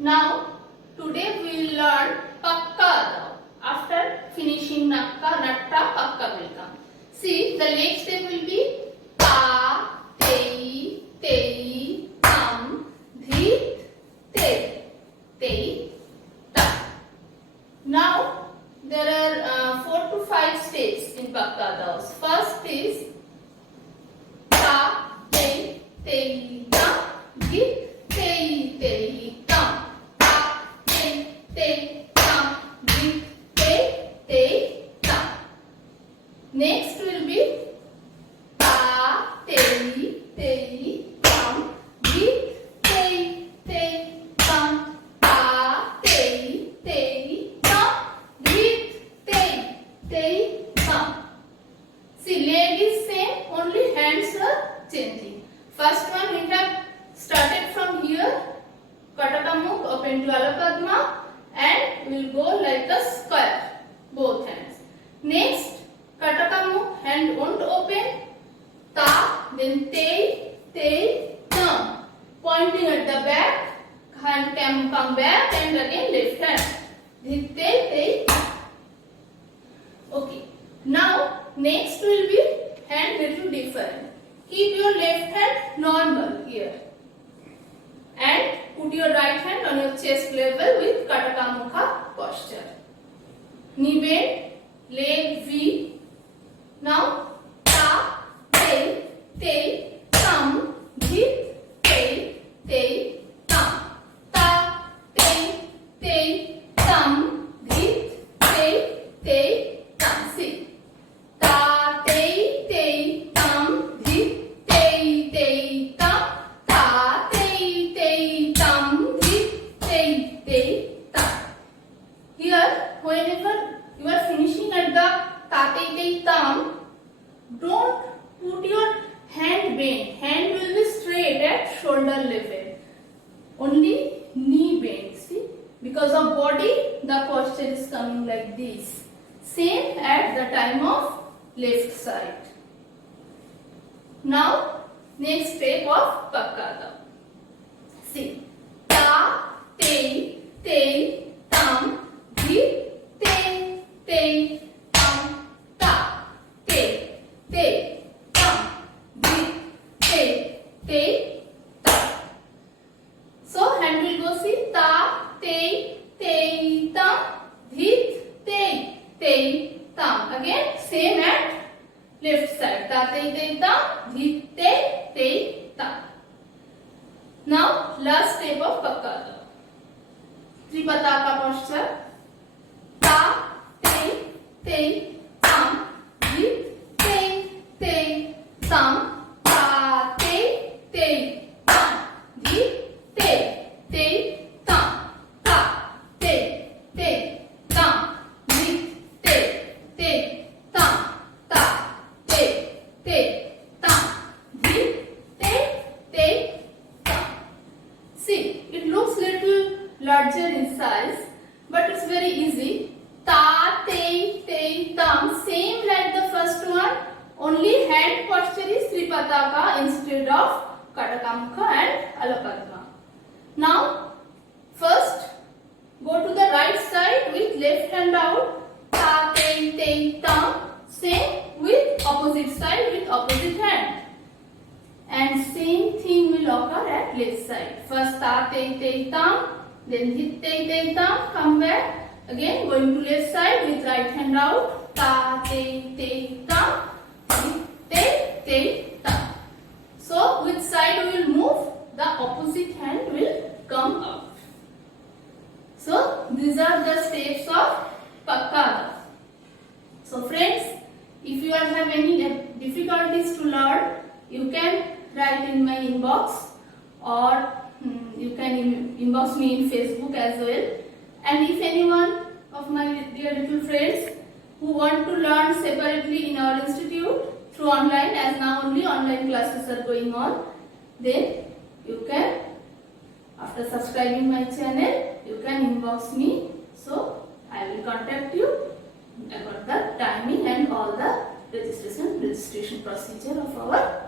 Now, today we will learn Pakka Adavus. After finishing Nakka, Natta, Pakka will come. See, the next step will be Ta, Tei, Tei, Tam, Dhit, Te, Tei, Ta. Now, there are 4 to 5 steps in Pakka Adavus. First is Ta, Tei, Tei, Tam, Dhit, Tei, Tei, Tam. Ta, Tei, Tei, Tam, Dhit, Tei, Tei, Tam. Next will be Ta, Tei, Tei, Tam, Dhit, Tei, Tei, Tam. Ta, Tei, Tei, Tam, Dhit, Tei, Tei, Tam. See, leg is same, only hands are changing. First one we have started from here, Katakamukh open to Alapadma, and we will go like a square, both hands. Next, Katakamukh, hand won't open, Ta, then Tei, Tei, Tam. Pointing at the back, hand can come back and again left hand. Dhit, Tei, Tei, Tam. Okay. Now, next will be hand little different. Keep your left hand normal here. And put your right hand on your chest level with Katakamukha posture. Knee bend, leg V. Now, Ta, Tei, Tei, Tam, Dhit, Tei, Tei, Tam. Ta, Tei, Tei, Tam, Dhit, Tei, Tei, Tam. See. Ta, Tei, Tei, Tam, Dhit, Tei, Tei, Tam. Ta, Tei, Tei, Tam, Dhit, Tei, Tei, Tam. Here, whenever you are finishing at the Ta, Tei, Tei, Tam, don't put your hand bend. Hand will be straight at shoulder level. Only knee bend. See, because of body, the posture is coming like this. Same at the time of left side. Now, next step of Pakka Adavus. See, Ta, Tei, Tei, Tam, Dhit, Tei, Tei, Tam. Ta, Tei, Tei, Tam, Dhit, Tei, Tei, Tam. So, hand will go see Ta, Tei, Tei, Tam, Dhit, Tei, Tei, Tam. Again, same at left side. Ta, Tei, Tei, Tam, Dhit, Tei, Tei, Tam. Now, last step of Pakka Adavus. Tripataka posture. Ta, Tei, Tei, Tam, Dhit, Tei, Tei, Tam. Ta, Tei, Tei, Tam, Dhit, Tei, Tei, Tam. Ta, Tei, Tei, Tam, Dhit, Tei, Tei, Tam. Ta, Tei, Tei, Tam, Dhit, Tei, Tei, Tam. See, it looks little larger in size, but it's very easy. Ta, Tei, Tei, Tam, same like the first one, only hand posture is Tripataka instead of Katakamukha and Alapadma. Now, first go to the right side with left hand out. Ta, Tei, Tei, Tam, same with opposite side with opposite hand. And same thing will occur at left side. First Ta, Tei, Tei, Tam, then Dhit, Tei, Tei, Tam, come back. Again going to left side with right hand out. Ta, Tei, Tei, Tam, Dhit, Tei, Tei, Tam. So which side we will move, the opposite hand will come out. So these are the steps of Pakka Adavus. So friends, if you have any difficulties to learn, you can write in my inbox, or you can inbox me in Facebook as well. And if anyone of my dear little friends who want to learn separately in our institute through online, as now only online classes are going on, then you can, after subscribing my channel, you can inbox me. So I will contact you about the timing and all the registration procedure of our